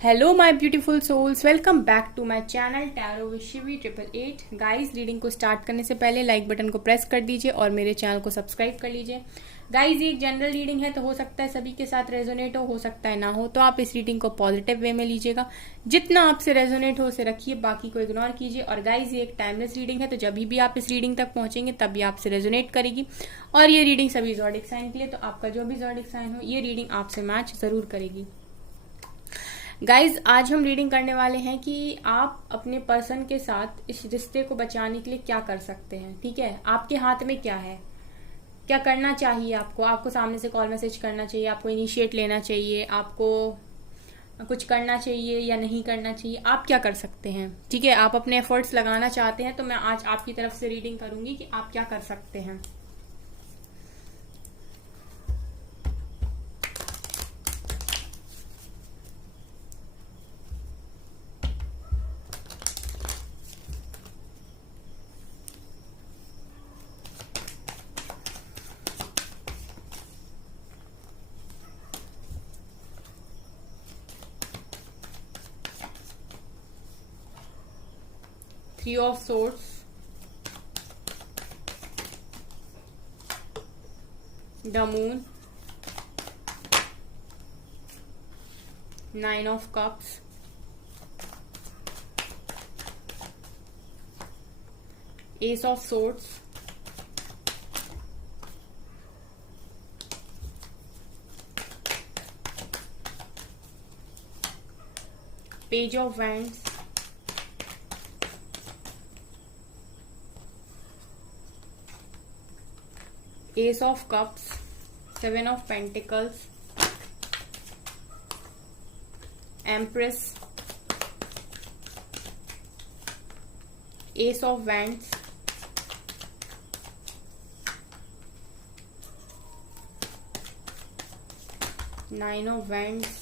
Hello my beautiful souls, welcome back to my channel tarot with Shivi 888। Guys, reading को start करने से पहले like button को press कर दीजिए और मेरे चैनल को सब्सक्राइब कर लीजिए। गाइस, ये एक जनरल रीडिंग है, तो हो सकता है सभी के साथ रेजोनेट हो सकता है ना हो, तो आप इस रीडिंग को पॉजिटिव वे में लीजिएगा। जितना आपसे रेजोनेट हो उसे रखिए, बाकी को इग्नोर कीजिए। और गाइस, ये एक टाइमलेस रीडिंग है, तो जब भी आप इस रीडिंग तक पहुंचेंगे तभी आपसे रेजोनेट करेगी। और ये रीडिंग सभी ज़ोडिक साइन के लिए, तो आपका जो भी ज़ोडिक साइन हो ये रीडिंग आपसे मैच जरूर करेगी। गाइज, आज हम रीडिंग करने वाले हैं कि आप अपने पर्सन के साथ इस रिश्ते को बचाने के लिए क्या कर सकते हैं। ठीक है, आपके हाथ में क्या है, क्या करना चाहिए आपको। आपको सामने से कॉल मैसेज करना चाहिए, आपको इनिशिएट लेना चाहिए, आपको कुछ करना चाहिए या नहीं करना चाहिए, आप क्या कर सकते हैं। ठीक है, आप अपने एफर्ट्स लगाना चाहते हैं तो मैं आज आपकी तरफ से रीडिंग करूंगी कि आप क्या कर सकते हैं। Three of swords, the moon, nine of cups, S of swords, page of wands, S of cups, seven of pentacles, empress, S of wands, nine of wands,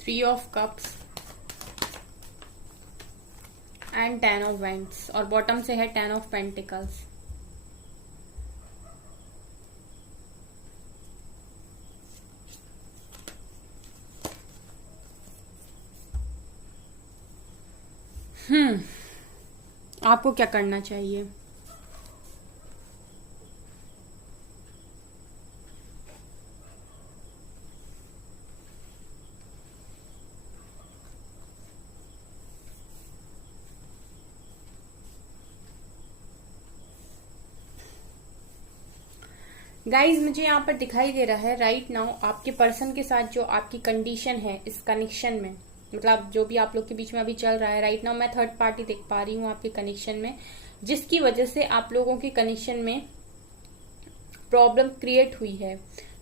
three of cups and ten of wands. और bottom से है ten of pentacles. आपको क्या करना चाहिए। Guys, मुझे यहाँ पर दिखाई दे रहा है राइट नाउ आपके पर्सन के साथ जो आपकी कंडीशन है इस कनेक्शन में, मतलब जो भी आप लोग के बीच में अभी चल रहा है राइट नाउ, मैं थर्ड पार्टी देख पा रही हूँ आपके कनेक्शन में, जिसकी वजह से आप लोगों के कनेक्शन में प्रॉब्लम क्रिएट हुई है।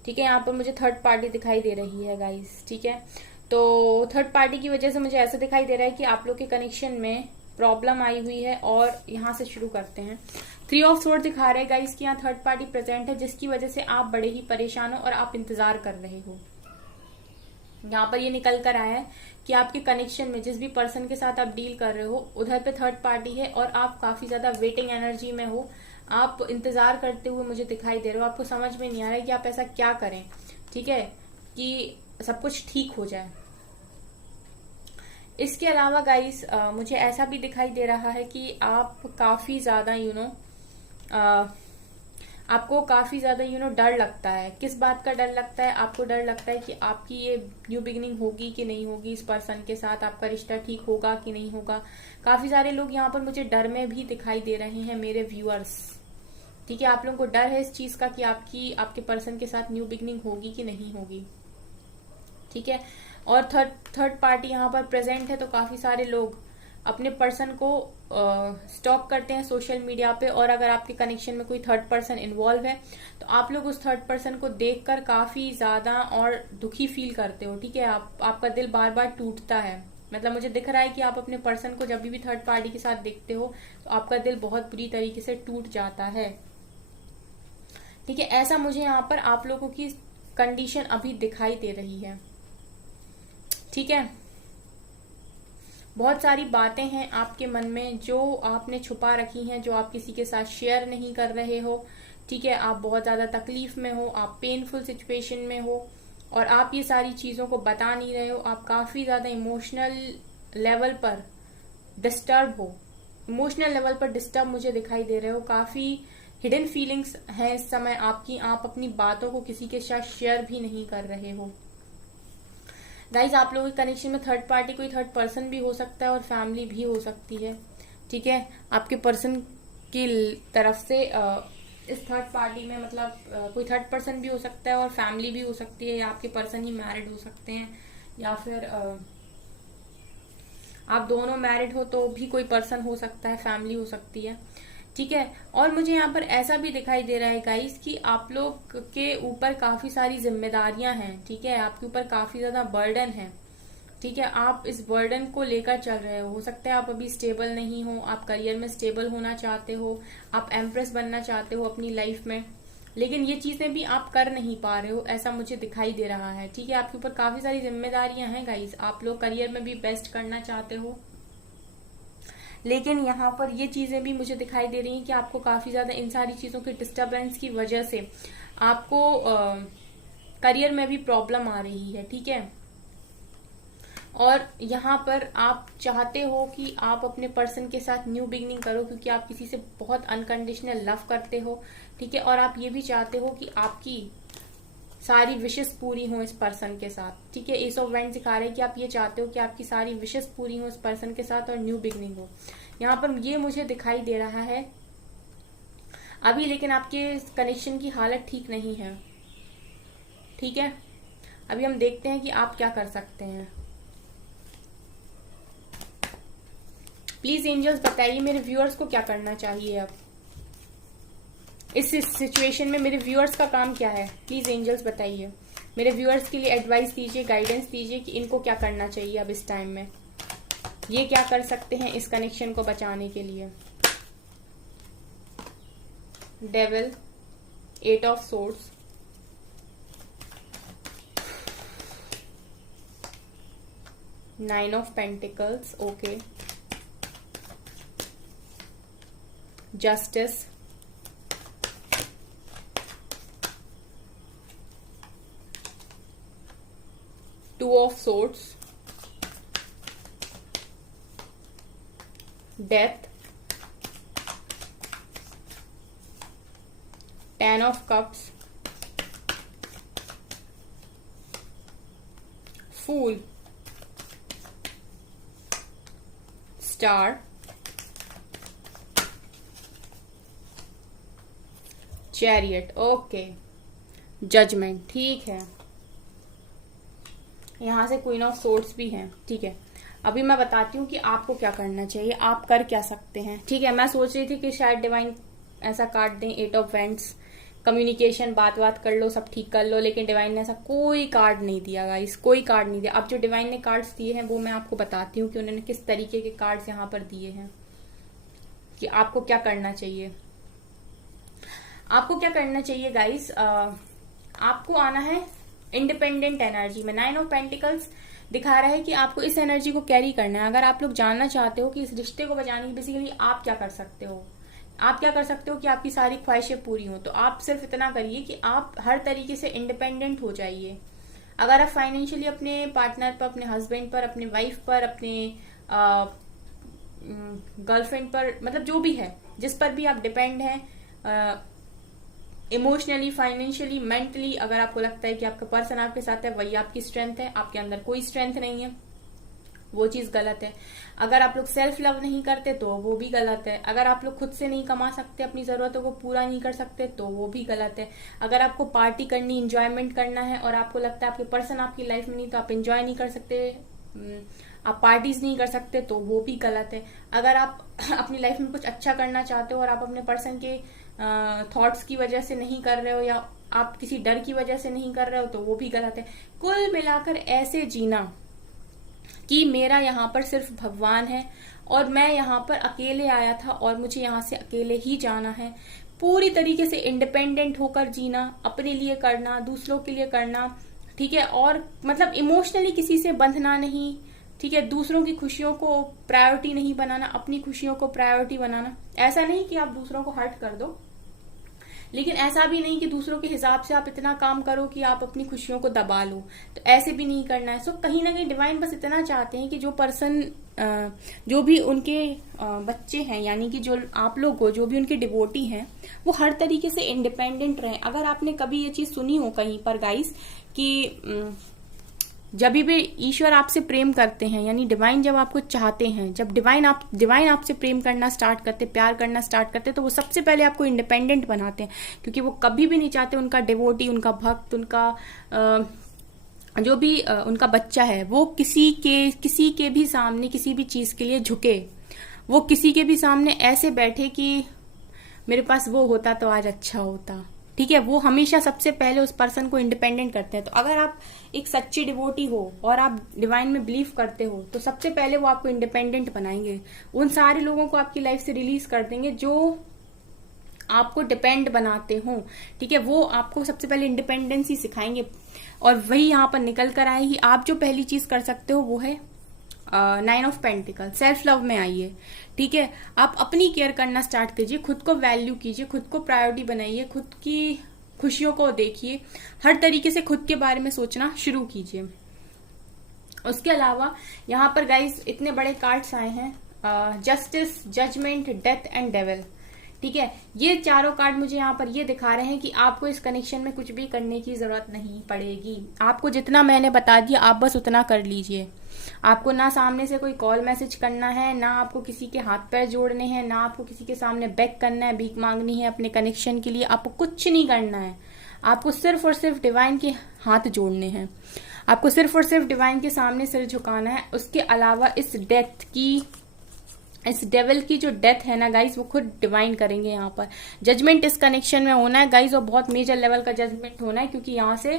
ठीक है, यहाँ पर मुझे थर्ड पार्टी दिखाई दे रही है गाइज। ठीक है, तो थर्ड पार्टी की वजह से मुझे ऐसा दिखाई दे रहा है कि आप लोग के कनेक्शन में प्रॉब्लम आई हुई है। और यहाँ से शुरू करते हैं। थ्री ऑफ सोर्ड दिखा रहे हैं गाइस कि यहाँ थर्ड पार्टी प्रेजेंट है, जिसकी वजह से आप बड़े ही परेशान हो और आप इंतजार कर रहे हो। यहाँ पर ये निकल कर आया है कि आपके कनेक्शन में जिस भी पर्सन के साथ आप डील कर रहे हो उधर पे थर्ड पार्टी है और आप काफी ज्यादा वेटिंग एनर्जी में हो। आप इंतजार करते हुए मुझे दिखाई दे रहे हो, आपको समझ में नहीं आ रहा है कि आप ऐसा क्या करें। ठीक है, कि सब कुछ ठीक हो जाए। इसके अलावा गाइस, मुझे ऐसा भी दिखाई दे रहा है कि आप काफी ज्यादा आपको काफी ज्यादा डर लगता है। किस बात का डर लगता है आपको? डर लगता है कि आपकी ये न्यू बिगिनिंग होगी कि नहीं होगी, इस पर्सन के साथ आपका रिश्ता ठीक होगा कि नहीं होगा। काफी सारे लोग यहाँ पर मुझे डर में भी दिखाई दे रहे हैं मेरे व्यूअर्स। ठीक है, आप लोगों को डर है इस चीज का कि आपके पर्सन के साथ न्यू बिगिनिंग होगी कि नहीं होगी। ठीक है, और थर्ड पार्टी यहाँ पर प्रेजेंट है, तो काफी सारे लोग अपने पर्सन को स्टॉक करते हैं सोशल मीडिया पे। और अगर आपके कनेक्शन में कोई थर्ड पर्सन इन्वॉल्व है तो आप लोग उस थर्ड पर्सन को देखकर काफी ज्यादा और दुखी फील करते हो। ठीक है, आपका दिल बार बार टूटता है। मतलब मुझे दिख रहा है कि आप अपने पर्सन को जब भी थर्ड पार्टी के साथ देखते हो तो आपका दिल बहुत बुरी तरीके से टूट जाता है। ठीक है, ऐसा मुझे यहाँ पर आप लोगों की कंडीशन अभी दिखाई दे रही है। ठीक है, बहुत सारी बातें हैं आपके मन में जो आपने छुपा रखी हैं, जो आप किसी के साथ शेयर नहीं कर रहे हो। ठीक है, आप बहुत ज्यादा तकलीफ में हो, आप पेनफुल सिचुएशन में हो और आप ये सारी चीजों को बता नहीं रहे हो। आप काफी ज्यादा इमोशनल लेवल पर डिस्टर्ब हो, इमोशनल लेवल पर डिस्टर्ब मुझे दिखाई दे रहे हो। काफी हिडन फीलिंग्स हैं इस समय आपकी, आप अपनी बातों को किसी के साथ शेयर भी नहीं कर रहे हो। गाइज आप लोगों के कनेक्शन में थर्ड पार्टी, कोई थर्ड पर्सन भी हो सकता है और फैमिली भी हो सकती है, ठीक है। आपके पर्सन की तरफ से इस थर्ड पार्टी में मतलब कोई थर्ड पर्सन भी हो सकता है और फैमिली भी हो सकती है, या आपके पर्सन ही मैरिड हो सकते हैं, या फिर आप दोनों मैरिड हो तो भी कोई पर्सन हो सकता है, फैमिली हो सकती है, ठीक है। और मुझे यहाँ पर ऐसा भी दिखाई दे रहा है गाइस कि आप लोग के ऊपर काफी सारी जिम्मेदारियां हैं, ठीक है। आपके ऊपर काफी ज्यादा बर्डन है, ठीक है। आप इस बर्डन को लेकर चल रहे हो सकता है आप अभी स्टेबल नहीं हो, आप करियर में स्टेबल होना चाहते हो, आप एम्प्रेस बनना चाहते हो अपनी लाइफ में, लेकिन ये चीजें भी आप कर नहीं पा रहे हो, ऐसा मुझे दिखाई दे रहा है, ठीक है। आपके ऊपर काफी सारी जिम्मेदारियां हैं गाइस, आप लोग करियर में भी बेस्ट करना चाहते हो, लेकिन यहाँ पर ये चीजें भी मुझे दिखाई दे रही हैं कि आपको काफी ज्यादा इन सारी चीजों के डिस्टरबेंस की वजह से आपको करियर में भी प्रॉब्लम आ रही है, ठीक है। और यहाँ पर आप चाहते हो कि आप अपने पर्सन के साथ न्यू बिगनिंग करो, क्योंकि आप किसी से बहुत अनकंडीशनल लव करते हो, ठीक है। और आप ये भी चाहते हो कि आपकी सारी विशेष पूरी हो इस पर्सन के साथ, ठीक है। एस ऑफ वैंड्स दिखा रहे हैं कि आप ये चाहते हो कि आपकी सारी विशेष पूरी हो इस पर्सन के साथ और न्यू बिगनिंग हो। यहाँ पर ये मुझे दिखाई दे रहा है अभी, लेकिन आपके कनेक्शन की हालत ठीक नहीं है, ठीक है। अभी हम देखते हैं कि आप क्या कर सकते हैं। प्लीज एंजल्स बताइए मेरे व्यूअर्स को क्या करना चाहिए अब इस सिचुएशन में। मेरे व्यूअर्स का काम क्या है, प्लीज एंजल्स बताइए। मेरे व्यूअर्स के लिए एडवाइस दीजिए, गाइडेंस दीजिए कि इनको क्या करना चाहिए अब इस टाइम में, ये क्या कर सकते हैं इस कनेक्शन को बचाने के लिए। Devil, 8 of swords, nine of pentacles, okay, justice, two of swords, death, 10 of cups, fool, star, chariot, okay, judgement, ठीक है। यहां से क्वीन ऑफ सोर्ड्स भी है, ठीक है। अभी मैं बताती हूँ कि आपको क्या करना चाहिए, आप कर क्या सकते हैं, ठीक है। मैं सोच रही थी कि शायद डिवाइन ऐसा काट दें, 8 ऑफ वैंड्स, कम्युनिकेशन, बात कर लो, सब ठीक कर लो, लेकिन डिवाइन ने ऐसा कोई कार्ड नहीं दिया गाइस, कोई कार्ड नहीं दिया। अब जो डिवाइन ने कार्ड्स दिए हैं वो मैं आपको बताती हूँ कि उन्होंने किस तरीके के कार्ड्स यहाँ पर दिए हैं कि आपको क्या करना चाहिए। आपको क्या करना चाहिए गाइस, आपको आना है इंडिपेंडेंट एनर्जी में। 9 ऑफ पेंटिकल्स दिखा रहा है कि आपको इस एनर्जी को कैरी करना है। अगर आप लोग जानना चाहते हो कि इस रिश्ते को बचाने की बेसिकली आप क्या कर सकते हो, आप क्या कर सकते हो कि आपकी सारी ख्वाहिशें पूरी हो, तो आप सिर्फ इतना करिए कि आप हर तरीके से इंडिपेंडेंट हो जाइए। अगर आप फाइनेंशियली अपने पार्टनर पर, अपने हस्बैंड पर, अपने वाइफ पर, अपने गर्लफ्रेंड पर, मतलब जो भी है, जिस पर भी आप डिपेंड हैं, इमोशनली, फाइनेंशियली, मेंटली, अगर आपको लगता है कि आपका पर्सन आपके साथ है, वही आपकी स्ट्रेंथ है, आपके अंदर कोई स्ट्रेंथ नहीं है, वो चीज गलत है। अगर आप लोग सेल्फ लव नहीं करते तो वो भी गलत है। अगर आप लोग खुद से नहीं कमा सकते, अपनी जरूरतों को पूरा नहीं कर सकते तो वो भी गलत है। अगर आपको पार्टी करनी, इंजॉयमेंट करना है और आपको लगता है आपके पर्सन आपकी लाइफ में नहीं, तो आप इंजॉय नहीं कर सकते, आप पार्टीज नहीं कर सकते, तो वो भी गलत है। अगर आप अपनी लाइफ में कुछ अच्छा करना चाहते हो और आप अपने पर्सन के थॉट्स की वजह से नहीं कर रहे हो, या आप किसी डर की वजह से नहीं कर रहे हो, तो वो भी गलत है। कुल मिलाकर ऐसे जीना कि मेरा यहाँ पर सिर्फ भगवान है और मैं यहाँ पर अकेले आया था और मुझे यहाँ से अकेले ही जाना है, पूरी तरीके से इंडिपेंडेंट होकर जीना, अपने लिए करना, दूसरों के लिए करना, ठीक है। और मतलब इमोशनली किसी से बंधना नहीं, ठीक है। दूसरों की खुशियों को प्रायोरिटी नहीं बनाना, अपनी खुशियों को प्रायोरिटी बनाना। ऐसा नहीं कि आप दूसरों को हर्ट कर दो, लेकिन ऐसा भी नहीं कि दूसरों के हिसाब से आप इतना काम करो कि आप अपनी खुशियों को दबा लो, तो ऐसे भी नहीं करना है। सो कहीं ना कहीं डिवाइन बस इतना चाहते हैं कि जो पर्सन, जो भी उनके बच्चे हैं, यानी कि जो आप लोग को, जो भी उनके डिवोटी हैं, वो हर तरीके से इंडिपेंडेंट रहें। अगर आपने कभी ये चीज सुनी हो कहीं पर गाइस कि जब भी ईश्वर आपसे प्रेम करते हैं, यानी डिवाइन जब आपको चाहते हैं, जब डिवाइन आपसे प्रेम करना स्टार्ट करते, प्यार करना स्टार्ट करते, तो वो सबसे पहले आपको इंडिपेंडेंट बनाते हैं, क्योंकि वो कभी भी नहीं चाहते उनका डिवोटी, उनका भक्त, उनका जो भी उनका बच्चा है, वो किसी के भी सामने किसी भी चीज के लिए झुके, वो किसी के भी सामने ऐसे बैठे कि मेरे पास वो होता तो आज अच्छा होता। ठीक है, वो हमेशा सबसे पहले उस पर्सन को इंडिपेंडेंट करते हैं। तो अगर आप एक सच्ची डिवोटी हो और आप डिवाइन में बिलीव करते हो, तो सबसे पहले वो आपको इंडिपेंडेंट बनाएंगे, उन सारे लोगों को आपकी लाइफ से रिलीज कर देंगे जो आपको डिपेंड बनाते हो। ठीक है, वो आपको सबसे पहले इंडिपेंडेंसी सिखाएंगे, और वही यहाँ पर निकल कर आएगी। आप जो पहली चीज कर सकते हो वो है 9 ऑफ पेंटिकल, सेल्फ लव में आइए। ठीक है, आप अपनी केयर करना स्टार्ट कीजिए, खुद को वैल्यू कीजिए, खुद को प्रायोरिटी बनाइए, खुद की खुशियों को देखिए, हर तरीके से खुद के बारे में सोचना शुरू कीजिए। उसके अलावा यहाँ पर गाइस इतने बड़े कार्ड्स आए हैं, justice, judgement, death and devil. ठीक है, ये चारों कार्ड मुझे यहाँ पर ये दिखा रहे हैं कि आपको इस कनेक्शन में कुछ भी करने की जरूरत नहीं पड़ेगी। आपको जितना मैंने बता दिया आप बस उतना कर लीजिए। आपको ना सामने से कोई कॉल मैसेज करना है, ना आपको किसी के हाथ पैर जोड़ने हैं, ना आपको किसी के सामने बेग करना है, भीख मांगनी है अपने कनेक्शन के लिए। आपको कुछ नहीं करना है, आपको सिर्फ और सिर्फ डिवाइन के हाथ जोड़ने हैं, आपको सिर्फ और सिर्फ डिवाइन के सामने सिर झुकाना है। उसके अलावा इस डेविल की जो डेथ है ना गाइस, वो खुद डिवाइन करेंगे। यहाँ पर जजमेंट इस कनेक्शन में होना है गाइस, और बहुत मेजर लेवल का जजमेंट होना है, क्योंकि यहाँ से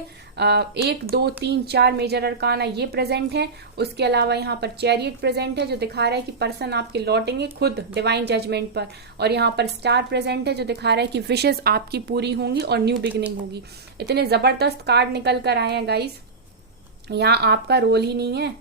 1 2 3 4 मेजर अरकाना ये प्रेजेंट है। उसके अलावा यहाँ पर चैरियट प्रेजेंट है, जो दिखा रहा है कि पर्सन आपके लौटेंगे खुद डिवाइन जजमेंट पर। और यहाँ पर स्टार प्रेजेंट है, जो दिखा रहा है कि विशेष आपकी पूरी होंगी और न्यू बिगिनिंग होगी। इतने जबरदस्त कार्ड निकल कर आए हैं गाइस। यहाँ आपका रोल ही नहीं है,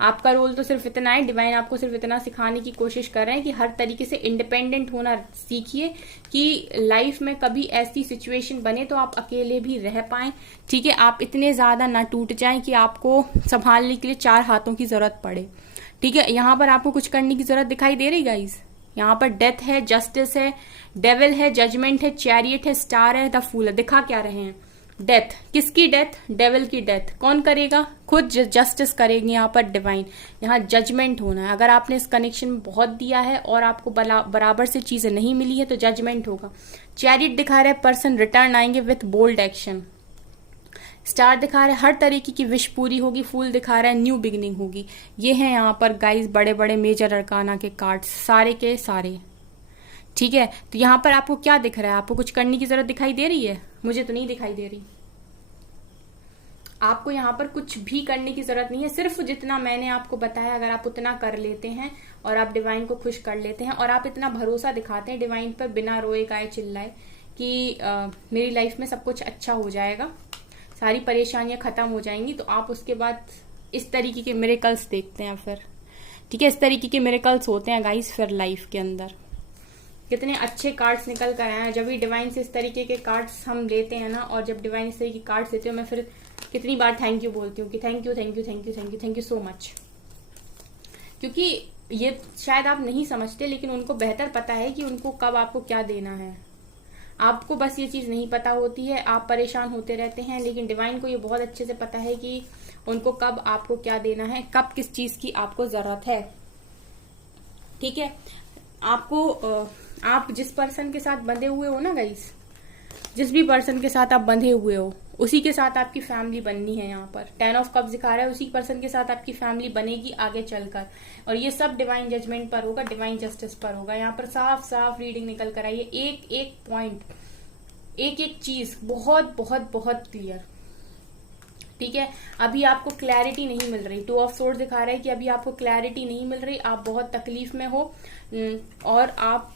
आपका रोल तो सिर्फ इतना है, डिवाइन आपको सिर्फ इतना सिखाने की कोशिश कर रहे हैं कि हर तरीके से इंडिपेंडेंट होना सीखिए, कि लाइफ में कभी ऐसी सिचुएशन बने तो आप अकेले भी रह पाएं। ठीक है, आप इतने ज्यादा ना टूट जाएं कि आपको संभालने के लिए 4 हाथों की जरूरत पड़े। ठीक है, यहाँ पर आपको कुछ करने की जरूरत दिखाई दे रही गाइस। यहाँ पर डेथ है, जस्टिस है, डेविल है, जजमेंट है, चैरियट है, स्टार है, द फूल है। दिखा क्या रहे हैं? डेथ। किसकी डेथ? डेविल की डेथ। कौन करेगा? खुद जस्टिस करेंगे यहाँ पर डिवाइन। यहाँ जजमेंट होना है। अगर आपने इस कनेक्शन में बहुत दिया है और आपको बराबर से चीजें नहीं मिली है तो जजमेंट होगा। चैरियट दिखा रहा है पर्सन रिटर्न आएंगे विथ बोल्ड एक्शन। स्टार दिखा रहा है हर तरीके की विश पूरी होगी। फूल दिखा रहा है न्यू बिगिनिंग होगी। ये है यहाँ पर गाइस बड़े बड़े मेजर अरकाना के कार्ड्स, सारे के सारे। ठीक है, तो यहाँ पर आपको क्या दिख रहा है? आपको कुछ करने की जरूरत दिखाई दे रही है? मुझे तो नहीं दिखाई दे रही। आपको यहाँ पर कुछ भी करने की जरूरत नहीं है, सिर्फ जितना मैंने आपको बताया अगर आप उतना कर लेते हैं और आप डिवाइन को खुश कर लेते हैं और आप इतना भरोसा दिखाते हैं डिवाइन पर बिना रोए गाए चिल्लाए कि मेरी लाइफ में सब कुछ अच्छा हो जाएगा, सारी परेशानियां खत्म हो जाएंगी, तो आप उसके बाद इस तरीके के मिरेकल्स देखते हैं फिर। ठीक है, इस तरीके के मिरेकल्स होते हैं गाइस फिर लाइफ के अंदर। कितने अच्छे कार्ड्स निकल कर आए हैं। जब भी डिवाइन से इस तरीके के कार्ड्स हम लेते हैं ना, और जब डिवाइन इस तरीके के कार्ड्स देते हो, मैं फिर कितनी बार थैंक यू बोलती हूँ कि thank you thank you thank you thank you thank you so much. क्योंकि ये शायद आप नहीं समझते, लेकिन उनको बेहतर पता है कि उनको कब आपको क्या देना है। आपको बस ये चीज नहीं पता होती है, आप परेशान होते रहते हैं, लेकिन डिवाइन को ये बहुत अच्छे से पता है कि उनको कब आपको क्या देना है, कब किस चीज की आपको जरूरत है। ठीक है, आपको आप जिस पर्सन के साथ बंधे हुए हो ना गाइस, जिस भी पर्सन के साथ आप बंधे हुए हो उसी के साथ आपकी फैमिली बननी है। यहाँ पर 10 ऑफ कप्स दिखा रहा है, उसी पर्सन के साथ आपकी फैमिली बनेगी आगे चलकर, और ये सब डिवाइन जजमेंट पर होगा, डिवाइन जस्टिस पर होगा। यहाँ पर साफ साफ रीडिंग निकल कर आई है, एक एक पॉइंट, एक एक चीज बहुत बहुत बहुत क्लियर। ठीक है, अभी आपको क्लैरिटी नहीं मिल रही। 2 ऑफ सोर्ड्स दिखा रहा है कि अभी आपको क्लैरिटी नहीं मिल रही, आप बहुत तकलीफ में हो और आप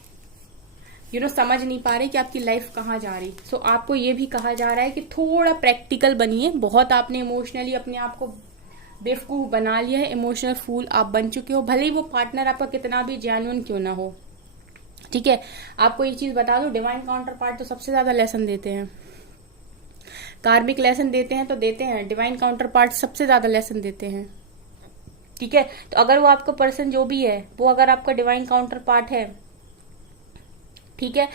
समझ नहीं पा रहे कि आपकी लाइफ कहाँ जा रही। सो आपको ये भी कहा जा रहा है कि थोड़ा प्रैक्टिकल बनिए। बहुत आपने इमोशनली अपने आप को बेवकूफ बना लिया है, इमोशनल फूल आप बन चुके हो, भले ही वो पार्टनर आपका कितना भी जेन्युइन क्यों ना हो। ठीक है, आपको एक चीज बता दूं, डिवाइन काउंटर पार्ट तो सबसे ज्यादा लेसन देते हैं, कार्मिक लेसन देते हैं तो देते हैं, डिवाइन काउंटर पार्ट सबसे ज्यादा लेसन देते हैं। ठीक है, तो अगर वो आपका पर्सन जो भी है वो अगर आपका डिवाइन काउंटर पार्ट है, ठीक है,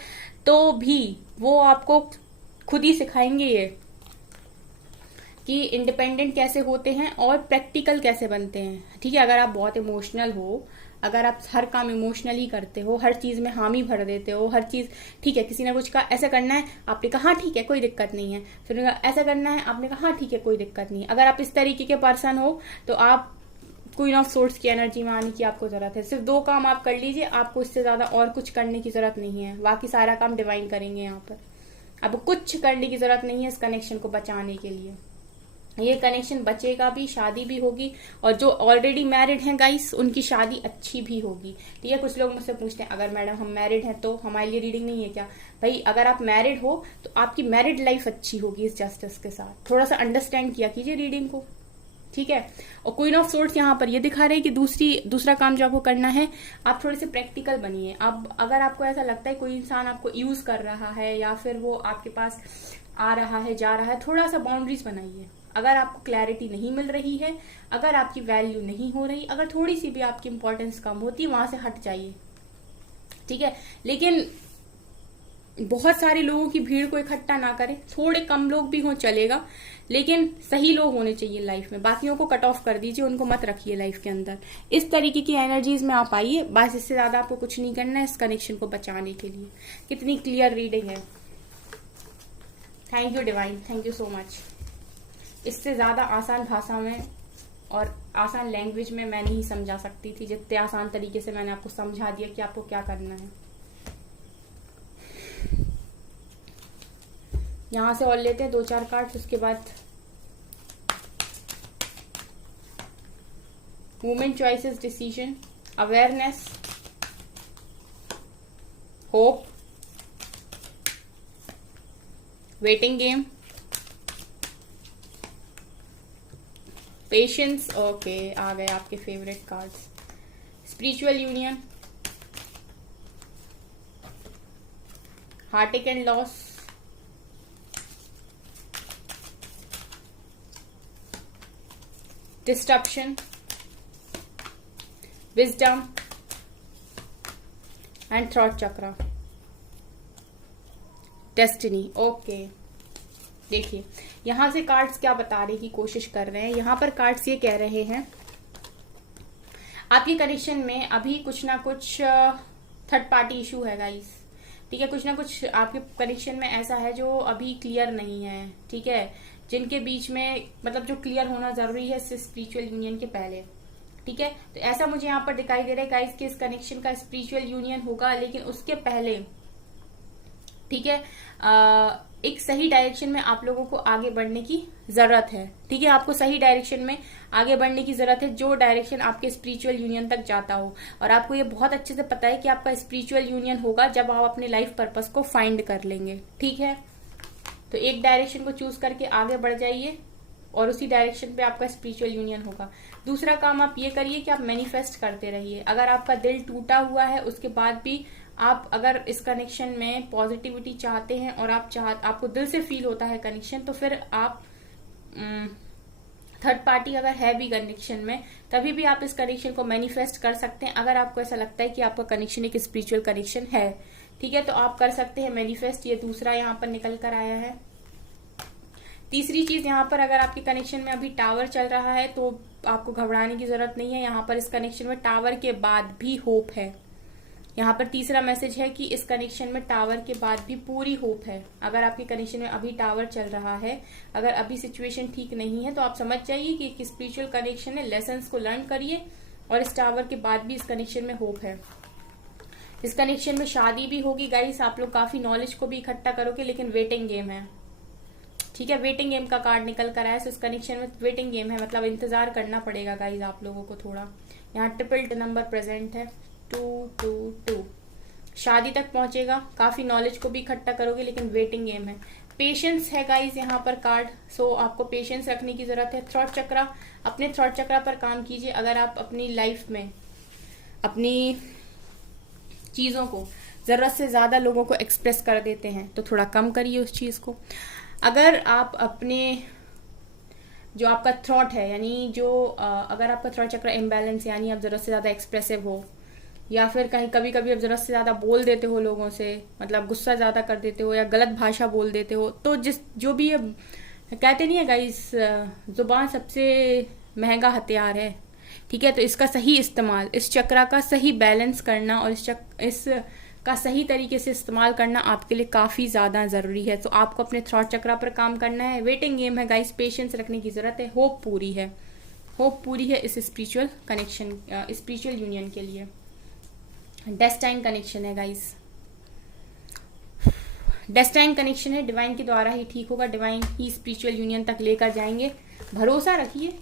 तो भी वो आपको खुद ही सिखाएंगे ये कि इंडिपेंडेंट कैसे होते हैं और प्रैक्टिकल कैसे बनते हैं। ठीक है, अगर आप बहुत इमोशनल हो, अगर आप हर काम इमोशनली करते हो, हर चीज में हामी भर देते हो, हर चीज, ठीक है, किसी ने कुछ कहा ऐसा करना है, आपने कहा हाँ ठीक है कोई दिक्कत नहीं है, फिर ऐसा करना है, आपने कहा हाँ ठीक है कोई दिक्कत नहीं है, अगर आप इस तरीके के पर्सन हो तो आप क्वीन ऑफ सोर्स की एनर्जी में आने की आपको जरूरत है। सिर्फ 2 काम आप कर लीजिए, आपको इससे ज्यादा और कुछ करने की जरूरत नहीं है, बाकी सारा काम डिवाइन करेंगे यहाँ पर। आपको कुछ करने की जरूरत नहीं है इस कनेक्शन को बचाने के लिए। ये कनेक्शन बचेगा भी, शादी भी होगी, और जो ऑलरेडी मैरिड हैं गाइस उनकी शादी अच्छी भी होगी। ठीक है, कुछ लोग मुझसे पूछते हैं अगर मैडम हम मैरिड हैं तो हमारे लिए रीडिंग नहीं है क्या? भाई अगर आप मैरिड हो तो आपकी मैरिड लाइफ अच्छी होगी इस जस्टिस के साथ। थोड़ा सा अंडरस्टैंड किया कीजिए रीडिंग को। ठीक है, और क्वीन ऑफ सोर्ड्स यहाँ पर ये दिखा रहे हैं कि दूसरा काम जो आपको करना है, आप थोड़े से प्रैक्टिकल बनिए। अब अगर आपको ऐसा लगता है कोई इंसान आपको यूज कर रहा है या फिर वो आपके पास आ रहा है जा रहा है, थोड़ा सा बाउंड्रीज बनाइए। अगर आपको क्लैरिटी नहीं मिल रही है, अगर आपकी वैल्यू नहीं हो रही, अगर थोड़ी सी भी आपकी इंपॉर्टेंस कम होती है, वहां से हट जाइए। ठीक है, लेकिन बहुत सारे लोगों की भीड़ को इकट्ठा ना करें, थोड़े कम लोग भी हों चलेगा, लेकिन सही लोग होने चाहिए लाइफ में। बाकियों को कट ऑफ कर दीजिए, उनको मत रखिए लाइफ के अंदर। इस तरीके की एनर्जीज में आप आइए, बस इससे ज्यादा आपको कुछ नहीं करना है इस कनेक्शन को बचाने के लिए। कितनी क्लियर रीडिंग है, thank you divine, thank you so much. इससे ज्यादा आसान भाषा में और आसान लैंग्वेज में मैं नहीं समझा सकती थी, जितने आसान तरीके से मैंने आपको समझा दिया कि आपको क्या करना है। यहां से और लेते हैं 2-4 कार्ड्स, उसके बाद women choices, decision, awareness, hope, waiting game, patience. Okay, आ गए आपके favourite cards. Spiritual union, heartache and loss, disruption, wisdom and throat chakra, destiny. Okay, देखिए यहां से कार्ड्स क्या बताने की कोशिश कर रहे हैं। यहां पर कार्ड्स ये कह रहे हैं आपके कनेक्शन में अभी कुछ ना कुछ थर्ड पार्टी इशू है गाइस। ठीक है, कुछ ना कुछ आपके कनेक्शन में ऐसा है जो अभी क्लियर नहीं है। ठीक है, जिनके बीच में मतलब जो क्लियर होना जरूरी है स्पिरिचुअल यूनियन के पहले। ठीक है, तो ऐसा मुझे यहाँ पर दिखाई दे रहा है गाइस कि इस कनेक्शन का स्पिरिचुअल यूनियन होगा, लेकिन उसके पहले ठीक है एक सही डायरेक्शन में आप लोगों को आगे बढ़ने की जरूरत है। ठीक है, आपको सही डायरेक्शन में आगे बढ़ने की जरूरत है, जो डायरेक्शन आपके स्पिरिचुअल यूनियन तक जाता हो। और आपको ये बहुत अच्छे से पता है कि आपका स्पिरिचुअल यूनियन होगा जब आप अपने लाइफ पर्पस को फाइंड कर लेंगे। ठीक है, तो एक डायरेक्शन को चूज करके आगे बढ़ जाइए और उसी डायरेक्शन पे आपका स्पिरिचुअल यूनियन होगा। दूसरा काम आप ये करिए कि आप मैनिफेस्ट करते रहिए। अगर आपका दिल टूटा हुआ है उसके बाद भी आप अगर इस कनेक्शन में पॉजिटिविटी चाहते हैं और आपको दिल से फील होता है कनेक्शन, तो फिर आप थर्ड पार्टी अगर है भी कनेक्शन में, तभी भी आप इस कनेक्शन को मैनिफेस्ट कर सकते हैं। अगर आपको ऐसा लगता है कि आपका कनेक्शन एक स्पिरिचुअल कनेक्शन है, ठीक है, तो आप कर सकते हैं मैनिफेस्ट। ये दूसरा यहाँ पर निकल कर आया है। तीसरी चीज यहाँ पर अगर आपके कनेक्शन में अभी टावर चल रहा है तो आपको घबराने की जरूरत नहीं है। यहाँ पर इस कनेक्शन में टावर के बाद भी होप है। यहाँ पर तीसरा मैसेज है कि इस कनेक्शन में टावर के बाद भी पूरी होप है। अगर आपके कनेक्शन में अभी टावर चल रहा है, अगर अभी सिचुएशन ठीक नहीं है, तो आप समझ जाइए कि एक स्पिरिचुअल कनेक्शन है। लेसन्स को लर्न करिए और इस टावर के बाद भी इस कनेक्शन में होप है। इस कनेक्शन में शादी भी होगी गाइस। आप लोग काफी नॉलेज को भी इकट्ठा करोगे, लेकिन वेटिंग गेम है। ठीक है, वेटिंग गेम का कार्ड निकल कर आया। इस कनेक्शन में वेटिंग गेम है, मतलब इंतजार करना पड़ेगा गाइस आप लोगों को थोड़ा। यहाँ ट्रिपल नंबर प्रेजेंट है, 222। शादी तक पहुंचेगा, काफी नॉलेज को भी इकट्ठा करोगे, लेकिन वेटिंग गेम है। पेशेंस है गाइस यहाँ पर कार्ड, सो आपको पेशेंस रखने की जरूरत है। थ्रॉट चक्रा, अपने थ्रॉट चक्रा पर काम कीजिए। अगर आप अपनी लाइफ में अपनी चीजों को ज़रूरत से ज़्यादा लोगों को एक्सप्रेस कर देते हैं, तो थोड़ा कम करिए उस चीज़ को। अगर आप अपने जो आपका थ्रॉट है, यानी जो अगर आपका थ्रॉट चक्र इम्बैलेंस, यानी आप ज़रूरत से ज़्यादा एक्सप्रेसिव हो, या फिर कहीं कभी कभी आप ज़रूरत से ज़्यादा बोल देते हो लोगों से, मतलब गुस्सा ज़्यादा कर देते हो या गलत भाषा बोल देते हो, तो जो भी ये कहते नहीं है गाइस, ज़ुबान सबसे महंगा हथियार है, ठीक है। तो इसका सही इस्तेमाल, इस चक्रा का सही बैलेंस करना और इस का सही तरीके से इस्तेमाल करना आपके लिए काफ़ी ज़्यादा ज़रूरी है। तो आपको अपने थ्रॉट चक्रा पर काम करना है। वेटिंग गेम है गाइस, पेशेंस रखने की ज़रूरत है। होप पूरी है इस स्पिरिचुअल कनेक्शन, स्पिरिचुअल यूनियन के लिए। डेस्टाइन कनेक्शन है गाइस, डेस्टाइन कनेक्शन है, डिवाइन के द्वारा ही ठीक होगा, डिवाइन ही स्पिरिचुअल यूनियन तक लेकर जाएंगे। भरोसा रखिए,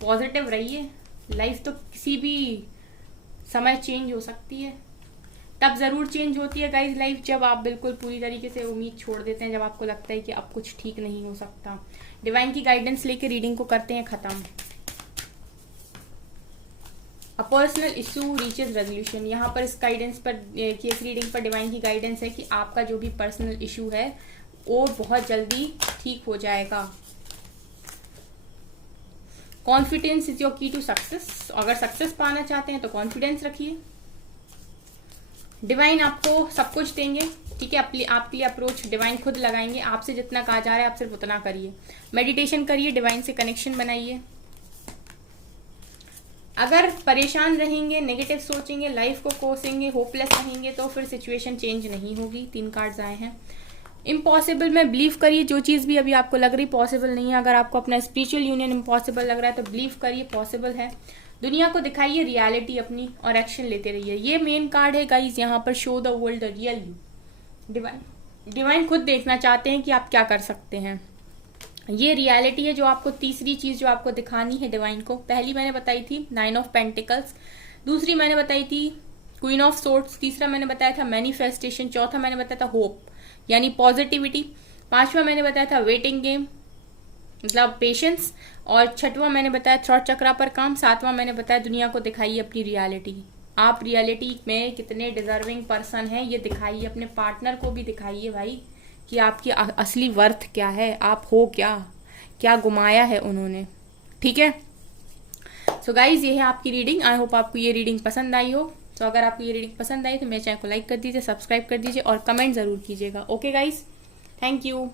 पॉजिटिव रहिए। लाइफ तो किसी भी समय चेंज हो सकती है, तब ज़रूर चेंज होती है गाइज लाइफ जब आप बिल्कुल पूरी तरीके से उम्मीद छोड़ देते हैं, जब आपको लगता है कि अब कुछ ठीक नहीं हो सकता। डिवाइन की गाइडेंस लेके रीडिंग को करते हैं ख़त्म। A personal issue reaches resolution. यहाँ पर इस गाइडेंस पर, इस रीडिंग पर डिवाइन की गाइडेंस है कि आपका जो भी पर्सनल इशू है वो बहुत जल्दी ठीक हो जाएगा। कॉन्फिडेंस इज योर की टू सक्सेस। अगर सक्सेस पाना चाहते हैं तो कॉन्फिडेंस रखिए। डिवाइन आपको सब कुछ देंगे, ठीक है। आपके लिए अप्रोच डिवाइन खुद लगाएंगे। आपसे जितना कहा जा रहा है आप सिर्फ उतना करिए। मेडिटेशन करिए, डिवाइन से कनेक्शन बनाइए। अगर परेशान रहेंगे, नेगेटिव सोचेंगे, लाइफ को कोसेंगे, होपलेस रहेंगे, तो फिर सिचुएशन चेंज नहीं होगी। 3 कार्ड्स आए हैं। इम्पॉसिबल में बिलीव करिए, जो चीज़ भी अभी आपको लग रही पॉसिबल नहीं है, अगर आपको अपना स्पिरिचुअल यूनियन इम्पॉसिबल लग रहा है तो बिलीव करिए पॉसिबल है। दुनिया को दिखाइए रियलिटी अपनी और एक्शन लेते रहिए। ये मेन कार्ड है गाइज, यहाँ पर show the world the real you. Divine खुद देखना चाहते हैं कि आप क्या कर सकते हैं। ये रियलिटी है जो आपको, तीसरी चीज जो आपको दिखानी है डिवाइन को। पहली मैंने बताई थी 9 ऑफ पेंटिकल्स, दूसरी मैंने बताई थी क्वीन ऑफ सोर्ड्स, तीसरा मैंने बताया था मैनिफेस्टेशन, चौथा मैंने बताया था होप यानी पॉजिटिविटी, पांचवा मैंने बताया था वेटिंग गेम मतलब पेशेंस, और छठवां मैंने बताया थ्रॉट चक्रा पर काम, सातवां मैंने बताया दुनिया को दिखाइए अपनी रियलिटी। आप रियलिटी में कितने डिजर्विंग पर्सन हैं ये दिखाइए, अपने पार्टनर को भी दिखाइए भाई कि आपकी असली वर्थ क्या है, आप हो क्या गुमाया है उन्होंने, ठीक है। सो गाइज ये है आपकी रीडिंग। आई होप आपको ये रीडिंग पसंद आई हो। तो अगर आपको ये रीडिंग पसंद आई तो मेरे चैनल को लाइक कर दीजिए, सब्सक्राइब कर दीजिए और कमेंट जरूर कीजिएगा। Okay guys, thank you.